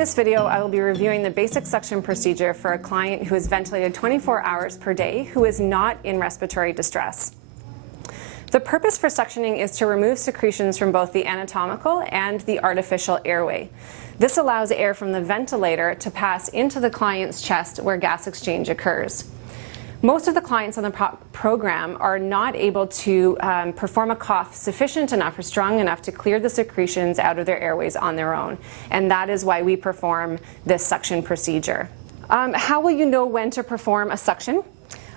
this video, I will be reviewing the basic suction procedure for a client who is ventilated 24 hours per day who is not in respiratory distress. The purpose for suctioning is to remove secretions from both the anatomical and the artificial airway. This allows air from the ventilator to pass into the client's chest where gas exchange occurs. Most of the clients on the program are not able to perform a cough sufficient enough or strong enough to clear the secretions out of their airways on their own, and that is why we perform this suction procedure. How will you know when to perform a suction?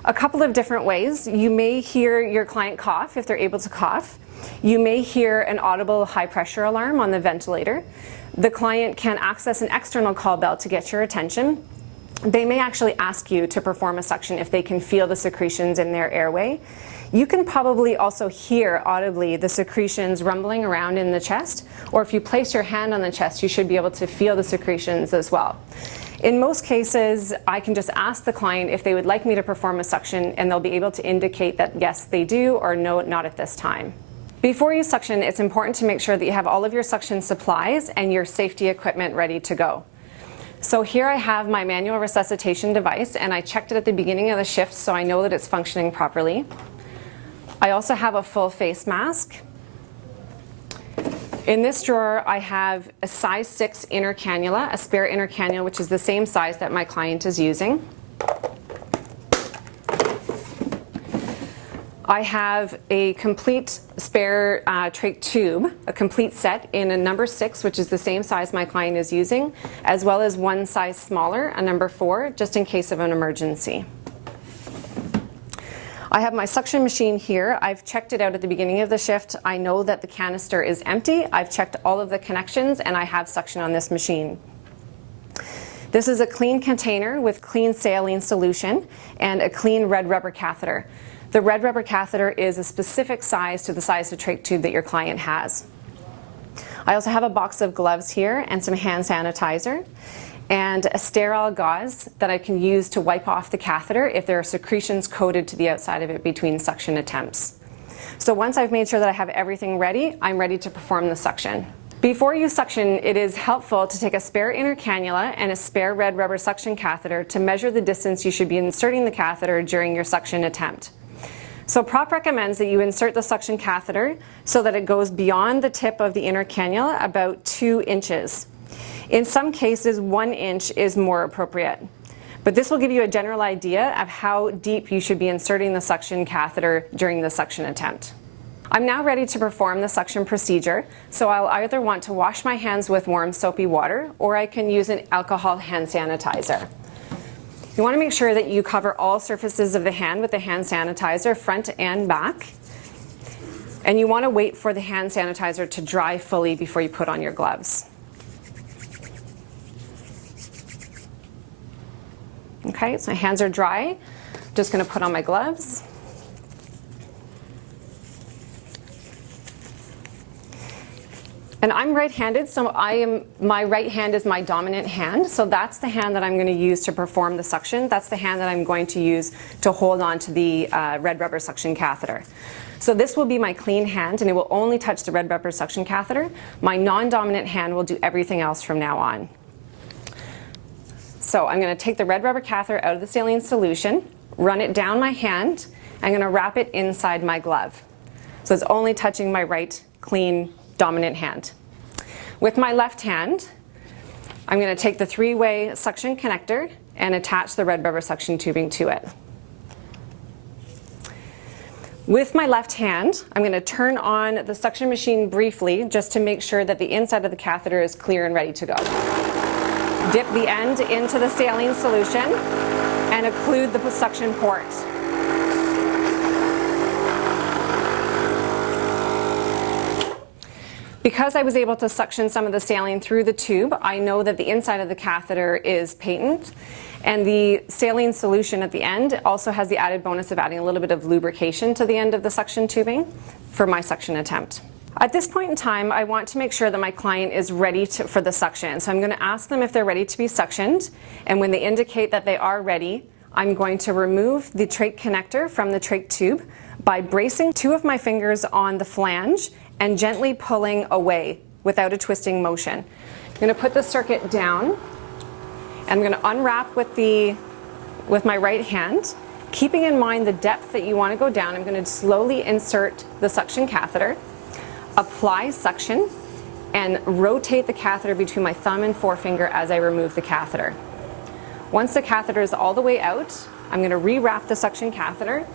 A couple of different ways. You may hear your client cough if they're able to cough. You may hear an audible high pressure alarm on the ventilator. The client can access an external call bell to get your attention. They may actually ask you to perform a suction if they can feel the secretions in their airway. You can probably also hear audibly the secretions rumbling around in the chest, or if you place your hand on the chest, you should be able to feel the secretions as well. In most cases, I can just ask the client if they would like me to perform a suction, and they'll be able to indicate that yes, they do, or no, not at this time. Before you suction, it's important to make sure that you have all of your suction supplies and your safety equipment ready to go. So here I have my manual resuscitation device, and I checked it at the beginning of the shift so I know that it's functioning properly. I also have a full face mask. In this drawer I have a size 6 inner cannula, a spare inner cannula, which is the same size that my client is using. I have a complete spare trach tube, a complete set in a number 6, which is the same size my client is using, as well as one size smaller, a number 4, just in case of an emergency. I have my suction machine here. I've checked it out at the beginning of the shift. I know that the canister is empty. I've checked all of the connections, and I have suction on this machine. This is a clean container with clean saline solution and a clean red rubber catheter. The red rubber catheter is a specific size to the size of trach tube that your client has. I also have a box of gloves here and some hand sanitizer and a sterile gauze that I can use to wipe off the catheter if there are secretions coated to the outside of it between suction attempts. So once I've made sure that I have everything ready, I'm ready to perform the suction. Before you suction, it is helpful to take a spare inner cannula and a spare red rubber suction catheter to measure the distance you should be inserting the catheter during your suction attempt. So PROP recommends that you insert the suction catheter so that it goes beyond the tip of the inner cannula about 2 inches. In some cases, 1 inch is more appropriate. But this will give you a general idea of how deep you should be inserting the suction catheter during the suction attempt. I'm now ready to perform the suction procedure, so I'll either want to wash my hands with warm soapy water, or I can use an alcohol hand sanitizer. You want to make sure that you cover all surfaces of the hand with the hand sanitizer, front and back. And you want to wait for the hand sanitizer to dry fully before you put on your gloves. Okay, so my hands are dry. I'm just going to put on my gloves. And I'm right-handed, so my right hand is my dominant hand, so that's the hand that I'm going to use to perform the suction. That's the hand that I'm going to use to hold on to the red rubber suction catheter. So this will be my clean hand, and it will only touch the red rubber suction catheter. My non-dominant hand will do everything else from now on. So I'm going to take the red rubber catheter out of the saline solution, run it down my hand. I'm going to wrap it inside my glove. So it's only touching my right, clean, dominant hand. With my left hand, I'm going to take the 3-way suction connector and attach the red rubber suction tubing to it. With my left hand, I'm going to turn on the suction machine briefly just to make sure that the inside of the catheter is clear and ready to go. Dip the end into the saline solution and occlude the suction port. Because I was able to suction some of the saline through the tube, I know that the inside of the catheter is patent, and the saline solution at the end also has the added bonus of adding a little bit of lubrication to the end of the suction tubing for my suction attempt. At this point in time, I want to make sure that my client is ready for the suction. So I'm going to ask them if they're ready to be suctioned, and when they indicate that they are ready, I'm going to remove the trach connector from the trach tube by bracing 2 of my fingers on the flange and gently pulling away without a twisting motion. going to put the circuit down, and I'm going to unwrap with my right hand. Keeping in mind the depth that you want to go down, I'm going to slowly insert the suction catheter, apply suction, and rotate the catheter between my thumb and forefinger as I remove the catheter. Once the catheter is all the way out, I'm going to rewrap the suction catheter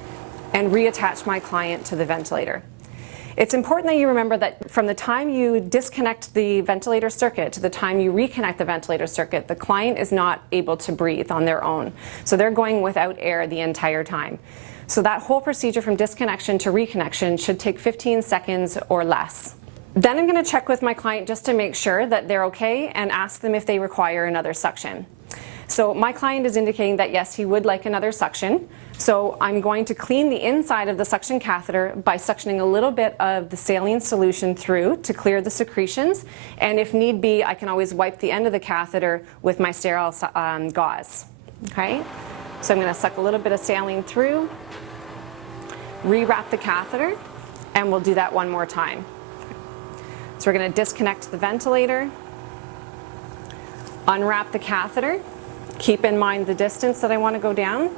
and reattach my client to the ventilator. It's important that you remember that from the time you disconnect the ventilator circuit to the time you reconnect the ventilator circuit, the client is not able to breathe on their own. So they're going without air the entire time. So that whole procedure from disconnection to reconnection should take 15 seconds or less. Then I'm going to check with my client just to make sure that they're okay and ask them if they require another suction. So my client is indicating that yes, he would like another suction. So I'm going to clean the inside of the suction catheter by suctioning a little bit of the saline solution through to clear the secretions. And if need be, I can always wipe the end of the catheter with my sterile gauze. Okay? So I'm going to suck a little bit of saline through, rewrap the catheter, and we'll do that one more time. So we're going to disconnect the ventilator, unwrap the catheter, keep in mind the distance that I want to go down,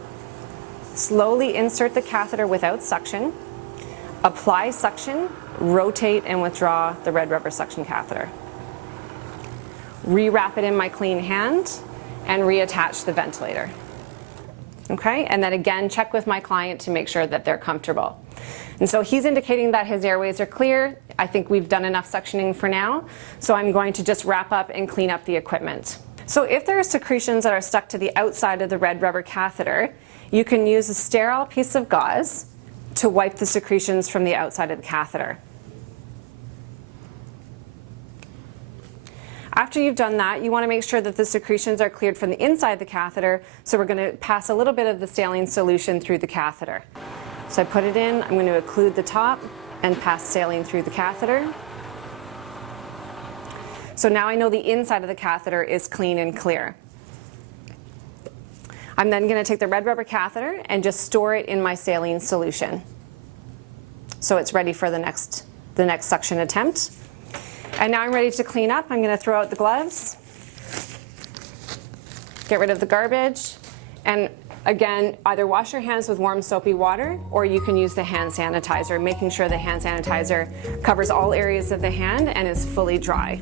slowly insert the catheter without suction, apply suction, rotate and withdraw the red rubber suction catheter. Rewrap it in my clean hand and reattach the ventilator. Okay, and then again check with my client to make sure that they're comfortable. And so he's indicating that his airways are clear. I think we've done enough suctioning for now, so I'm going to just wrap up and clean up the equipment. So if there are secretions that are stuck to the outside of the red rubber catheter, you can use a sterile piece of gauze to wipe the secretions from the outside of the catheter. After you've done that, you want to make sure that the secretions are cleared from the inside of the catheter, so we're going to pass a little bit of the saline solution through the catheter. So I put it in, I'm going to occlude the top and pass saline through the catheter. So now I know the inside of the catheter is clean and clear. I'm then going to take the red rubber catheter and just store it in my saline solution, so it's ready for the next suction attempt. And now I'm ready to clean up. I'm going to throw out the gloves, get rid of the garbage, and again, either wash your hands with warm soapy water or you can use the hand sanitizer, making sure the hand sanitizer covers all areas of the hand and is fully dry.